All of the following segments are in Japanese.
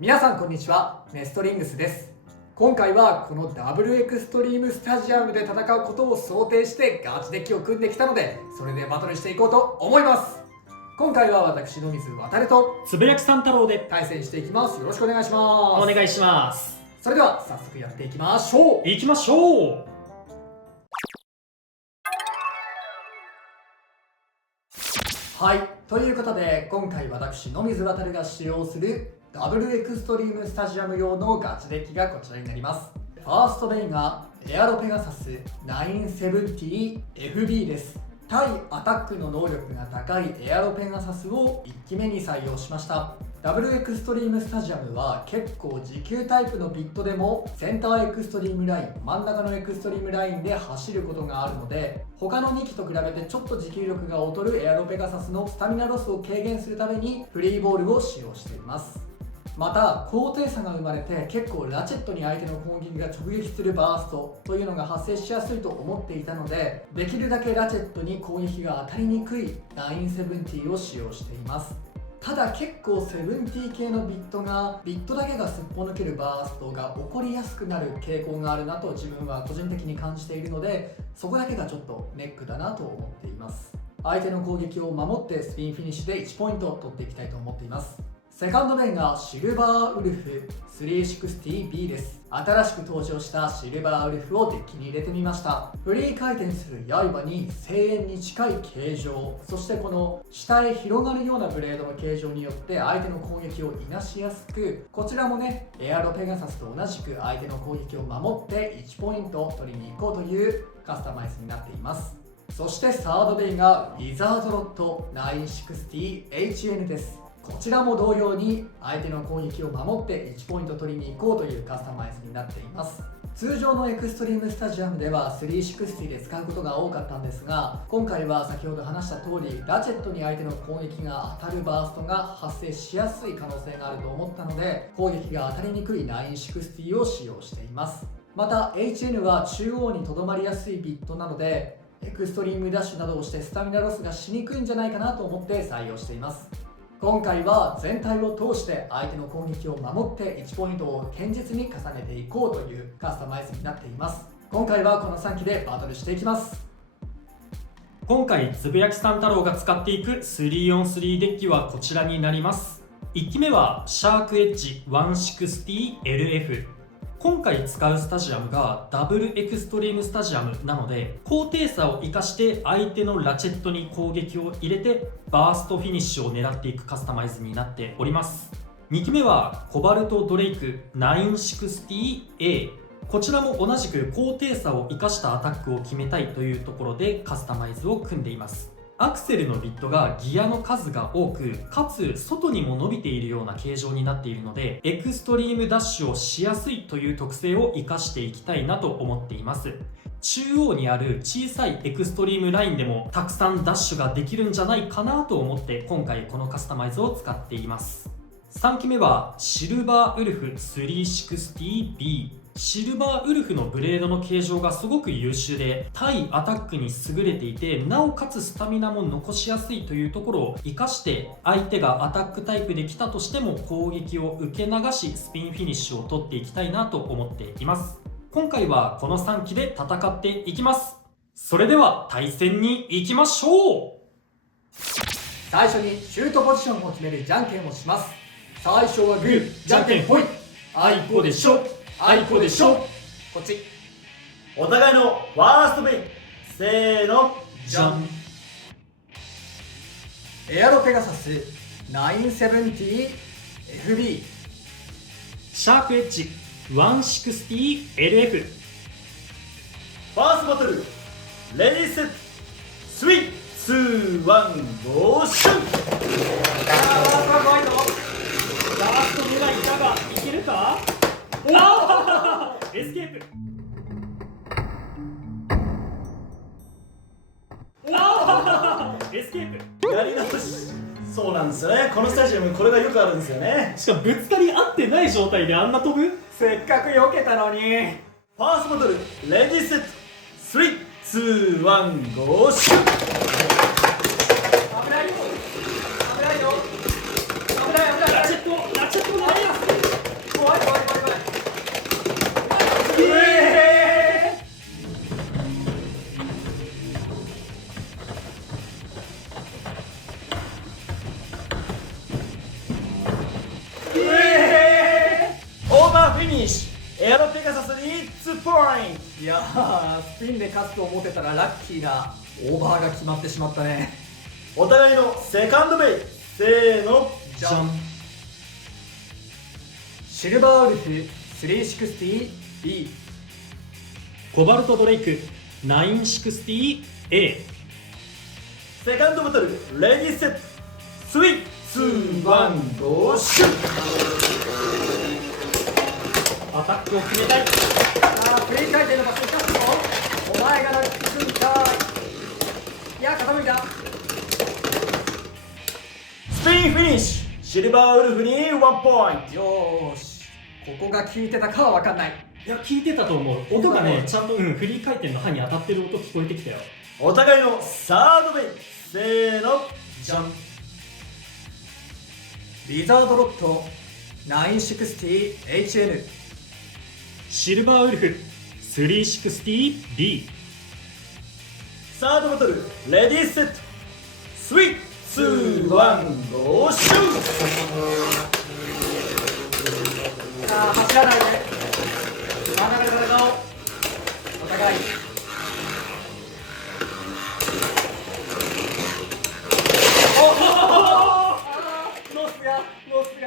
皆さんこんにちは、ネストリングスです。今回はこのダブルエクストリームスタジアムで戦うことを想定してガチデッキを組んできたので、それでバトルしていこうと思います。今回は私野水航とつぶやきさん太郎で対戦していきます。よろしくお願いします。お願いします。それでは早速やっていきましょう。行きましょう。はい、ということで今回私野水航が使用するダブルエクストリームスタジアム用のガチデッキがこちらになります。ファーストベイがエアロペガサス 970FB です。対アタックの能力が高いエアロペガサスを1機目に採用しました。ダブルエクストリームスタジアムは結構持久タイプのビットでもセンターエクストリームライン、真ん中のエクストリームラインで走ることがあるので、他の2機と比べてちょっと持久力が劣るエアロペガサスのスタミナロスを軽減するためにフリーボールを使用しています。また高低差が生まれて結構ラチェットに相手の攻撃が直撃するバーストというのが発生しやすいと思っていたので、できるだけラチェットに攻撃が当たりにくい970を使用しています。ただ結構70系のビットだけがすっぽ抜けるバーストが起こりやすくなる傾向があるなと自分は個人的に感じているので、そこだけがちょっとネックだなと思っています。相手の攻撃を守ってスピンフィニッシュで1ポイントを取っていきたいと思っています。セカンドレーンがシルバーウルフ 360B です。新しく登場したシルバーウルフをデッキに入れてみました。フリー回転する刃に声援に近い形状、そしてこの下へ広がるようなブレードの形状によって相手の攻撃をいなしやすく、こちらもねエアロペガサスと同じく相手の攻撃を守って1ポイントを取りに行こうというカスタマイズになっています。そしてサードベイがウィザードロット 960HN です。こちらも同様に相手の攻撃を守って1ポイント取りに行こうというカスタマイズになっています。通常のエクストリームスタジアムでは360で使うことが多かったんですが、今回は先ほど話した通りラチェットに相手の攻撃が当たるバーストが発生しやすい可能性があると思ったので、攻撃が当たりにくい960を使用しています。また HN は中央にとどまりやすいビットなので、エクストリームダッシュなどをしてスタミナロスがしにくいんじゃないかなと思って採用しています。今回は全体を通して相手の攻撃を守って1ポイントを堅実に重ねていこうというカスタマイズになっています。今回はこの3機でバトルしていきます。今回つぶやきさん太郎が使っていく 3on3 デッキはこちらになります。1機目はシャークエッジ 160LF。今回使うスタジアムがダブルエクストリームスタジアムなので、高低差を生かして相手のラチェットに攻撃を入れてバーストフィニッシュを狙っていくカスタマイズになっております。2機目はコバルトドレイク 960A。 こちらも同じく高低差を生かしたアタックを決めたいというところでカスタマイズを組んでいます。アクセルのビットがギアの数が多く、かつ外にも伸びているような形状になっているので、エクストリームダッシュをしやすいという特性を生かしていきたいなと思っています。中央にある小さいエクストリームラインでもたくさんダッシュができるんじゃないかなと思って今回このカスタマイズを使っています。3機目はシルバーウルフ 360B。シルバーウルフのブレードの形状がすごく優秀で、対アタックに優れていて、なおかつスタミナも残しやすいというところを生かして、相手がアタックタイプで来たとしても攻撃を受け流しスピンフィニッシュを取っていきたいなと思っています。今回はこの3機で戦っていきます。それでは対戦に行きましょう。最初にシュートポジションを決めるじゃんけんをします。最初はグー、じゃんけんほい。あいこでしょ、あいこでしょ。こっち。お互いのファーストベイン、せーの、じゃん。エアロペガサス 970FB。 シャークエッジ 160LF。 ファーストバトル、レディーセット、3、2、1、ゴーシュー。怖いぞ。ラスト目がいたがいけるか。おおエスケープ。エスケープ。やり直し。そうなんですよね、このスタジアムこれがよくあるんですよね。しかもぶつかり合ってない状態であんな飛ぶ。せっかく避けたのに。ファーストバトル、レディーセット、3、2、1、ゴーシュー。危ないよ、危ないよ、危ない危ない。ラチェット狙いやすい。ニッシュエアロペガサスに2ポイント。いやー、スピンで勝つと思ってたらラッキーなオーバーが決まってしまったね。お互いのセカンドベイ、せーの、じゃん。シルバーウルフ 360B。 コバルトドレイク 960A。 セカンドバトルレディーセット3、2、1、ゴーシュー。アタックを決めたい。さあ、フリー回転の場所に立つぞ。お前が泣きついた。いや、傾いた。スピンフィニッシュシルバーウルフに1ポイント。よーし、ここが効いてたかは分かんない。いや、聞いてたと思う。音がね、ちゃんと、フリー回転の刃に当たってる音聞こえてきたよ。お互いのサードベイ、せーの、じゃん。リザードロット 960HN。 シルバーウルフ 360B。 サードバトルレディーセット3、2、1、ゴーシュー。さあ、走らないで。真ん中で戦おう。お互い。ロスが。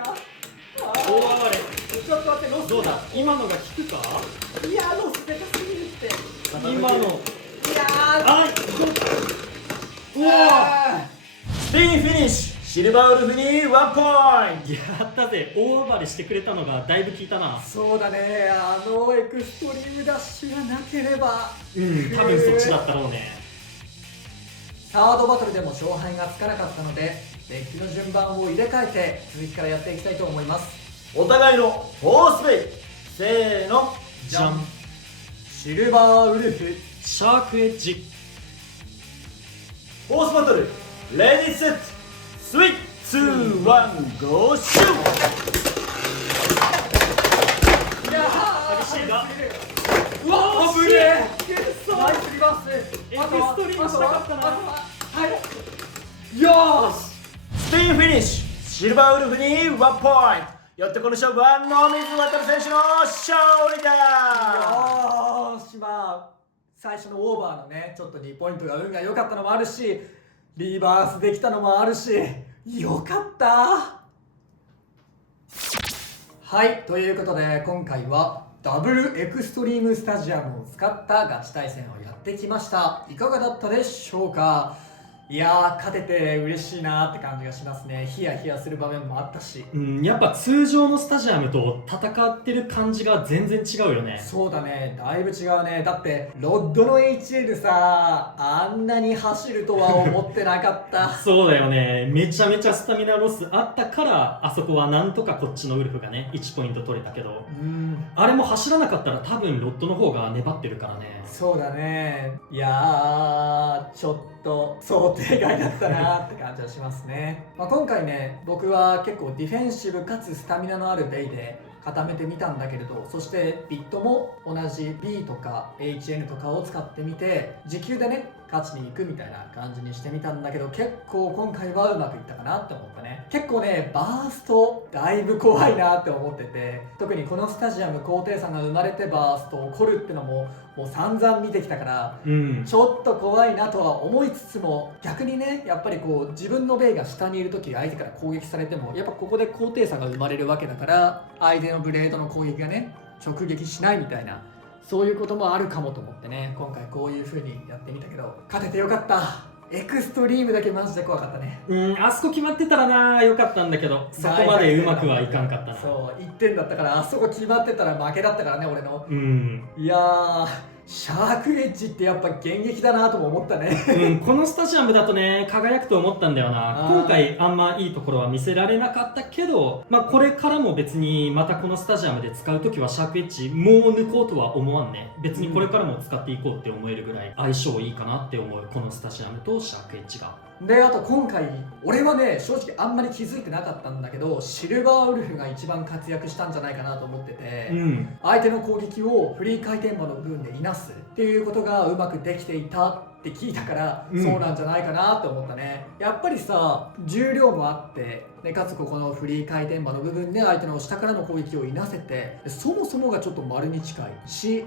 大暴れ。ちょっと待って、ロスどうだ、今のが効くか。いや、ロスでかすぎるって。今の。いやー、あい、うわスピンフィニッシュシルバーウルフに1ポイント。やったぜ。大暴れしてくれたのがだいぶ効いたな。そうだね、あのエクストリームダッシュがなければ。多分そっちだったろうね。サードバトルでも勝敗がつかなかったので、デッキの順番を入れ替えて続きからやっていきたいと思います。お互いのフォースベイ、せーの、じゃん。シルバーウルフ。シャークエッジ。フォースバトルレディーセット3、2、1、ゴーシュー。いや激しいが。うわあー、すげえ。ナイスリバース。エクストリームしたかったな。はい、よーし。スピンフィニッシュシルバーウルフに1ポイント。よってこの勝負は野水航選手の勝利だ。よーし、まあ最初のオーバーのね、ちょっと2ポイントが運が良かったのもあるし、リバースできたのもあるし、よかった。はい、ということで今回はダブルエクストリームスタジアムを使ったガチ対戦をやってきました。いかがだったでしょうか。いやー、勝てて嬉しいなーって感じがしますね。ヒヤヒヤする場面もあったし。やっぱ通常のスタジアムと戦ってる感じが全然違うよね。そうだね、だいぶ違うね。だってロッドの HL さ、あんなに走るとは思ってなかったそうだよね。めちゃめちゃスタミナロスあったからあそこはなんとかこっちのウルフがね1ポイント取れたけど、あれも走らなかったら多分ロッドの方が粘ってるからね。そうだね。いやー、ちょっと想定外だったなって感じはしますね。今回ね、僕は結構ディフェンシブかつスタミナのあるベイで固めてみたんだけれど、そしてビットも同じ B とか HN とかを使ってみて時給でね勝ちに行くみたいな感じにしてみたんだけど、結構今回はうまくいったかなって思ったね。結構ね、バーストだいぶ怖いなって思ってて、特にこのスタジアム高低差が生まれてバースト起こるってのももう散々見てきたから、ちょっと怖いなとは思いつつも、逆にね、やっぱりこう自分のベイが下にいる時相手から攻撃されても、やっぱここで高低差が生まれるわけだから、相手のブレードの攻撃がね直撃しないみたいな、そういうこともあるかもと思ってね、今回こういう風にやってみたけど、勝ててよかった。エクストリームだけマジで怖かったね。あそこ決まってたらな良かったんだけど、そこまでうまくはいかんかったな。そう、1点だったから、あそこ決まってたら負けだったからね、俺の。いやー、シャークエッジってやっぱ現役だなとも思ったね。このスタジアムだとね輝くと思ったんだよな。今回あんまいいところは見せられなかったけど、これからも別にまたこのスタジアムで使うときはシャークエッジもう抜こうとは思わんね。別にこれからも使っていこうって思えるぐらい相性いいかなって思う、このスタジアムとシャークエッジが。で、あと今回俺はね、正直あんまり気づいてなかったんだけど、シルバーウルフが一番活躍したんじゃないかなと思ってて、相手の攻撃をフリー回転馬の部分でいなすっていうことがうまくできていたっって聞いたから、うんそうなんじゃないかなって思ったね。やっぱりさ、重量もあってでかつここのフリー回転馬の部分で相手の下からの攻撃をいなせて、そもそもがちょっと丸に近いし、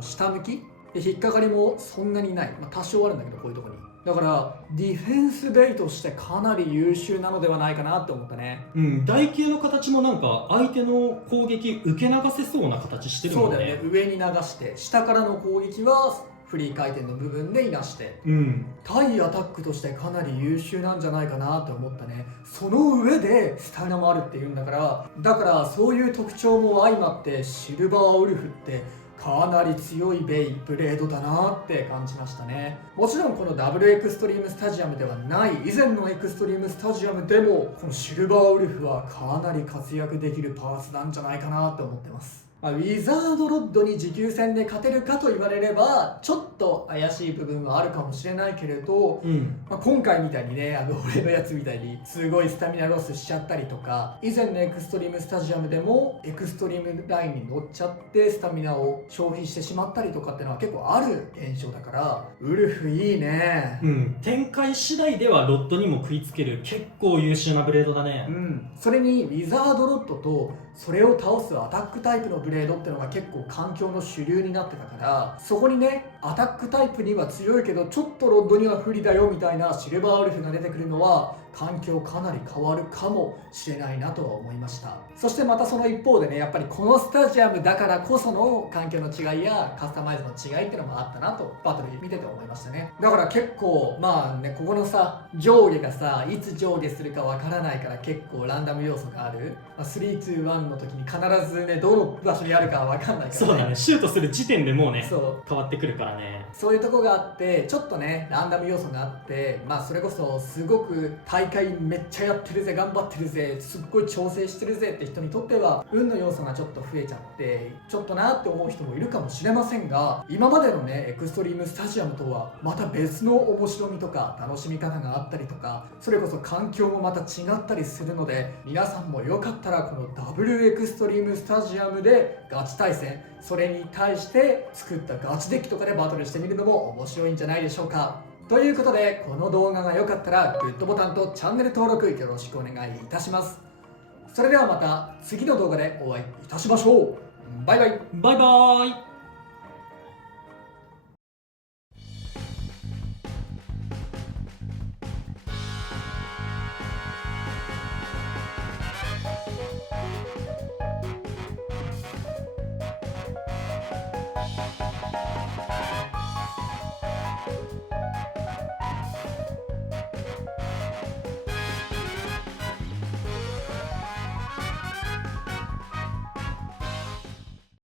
下向きで引っかかりもそんなにない、多少あるんだけどこういうところに。だからディフェンスベイとしてかなり優秀なのではないかなって思ったね。台形の形もなんか相手の攻撃受け流せそうな形してるもんね。そうだよね、上に流して下からの攻撃はフリー回転の部分でいなして、対アタックとしてかなり優秀なんじゃないかなって思ったね。その上でスタミナもあるっていうんだからそういう特徴も相まってシルバーウルフってかなり強いブレードだなって感じましたね。もちろんこのダブルエクストリームスタジアムではない以前のエクストリームスタジアムでもこのシルバーウルフはかなり活躍できるパーツなんじゃないかなって思ってます。ウィザードロッドに持久戦で勝てるかと言われればちょっと怪しい部分はあるかもしれないけれど、今回みたいにね、俺のやつみたいにすごいスタミナロスしちゃったりとか、以前のエクストリームスタジアムでもエクストリームラインに乗っちゃってスタミナを消費してしまったりとかっていうのは結構ある現象だから、ウルフいいね。展開次第ではロッドにも食いつける結構優秀なブレードだね。それにウィザードロッドとそれを倒すアタックタイプのブレードってのが結構環境の主流になってたから、そこにねアタックタイプには強いけどちょっとロッドには不利だよみたいなシルバーウルフが出てくるのは環境かなり変わるかもしれないなとは思いました。そしてまたその一方でね、やっぱりこのスタジアムだからこその環境の違いやカスタマイズの違いってのもあったなとバトル見てて思いましたね。だから結構ここのさ上下がさいつ上下するかわからないから結構ランダム要素がある、3-2-1の時に必ずねどの場所にあるかはわかんないからね。そうだね、シュートする時点でもうねそう変わってくるからね。そういうとこがあってちょっとねランダム要素があって、それこそすごく大会めっちゃやってるぜ頑張ってるぜすっごい調整してるぜって人にとっては運の要素がちょっと増えちゃってちょっとなって思う人もいるかもしれませんが、今までのねエクストリームスタジアムとはまた別の面白みとか楽しみ方があったりとか、それこそ環境もまた違ったりするので、皆さんもよかったらこのダブルエクストリームスタジアムでガチ対戦、それに対して作ったガチデッキとかでバトルしてみるのも面白いんじゃないでしょうか。ということでこの動画が良かったらグッドボタンとチャンネル登録よろしくお願いいたします。それではまた次の動画でお会いいたしましょう。バイバイ。バイバーイ。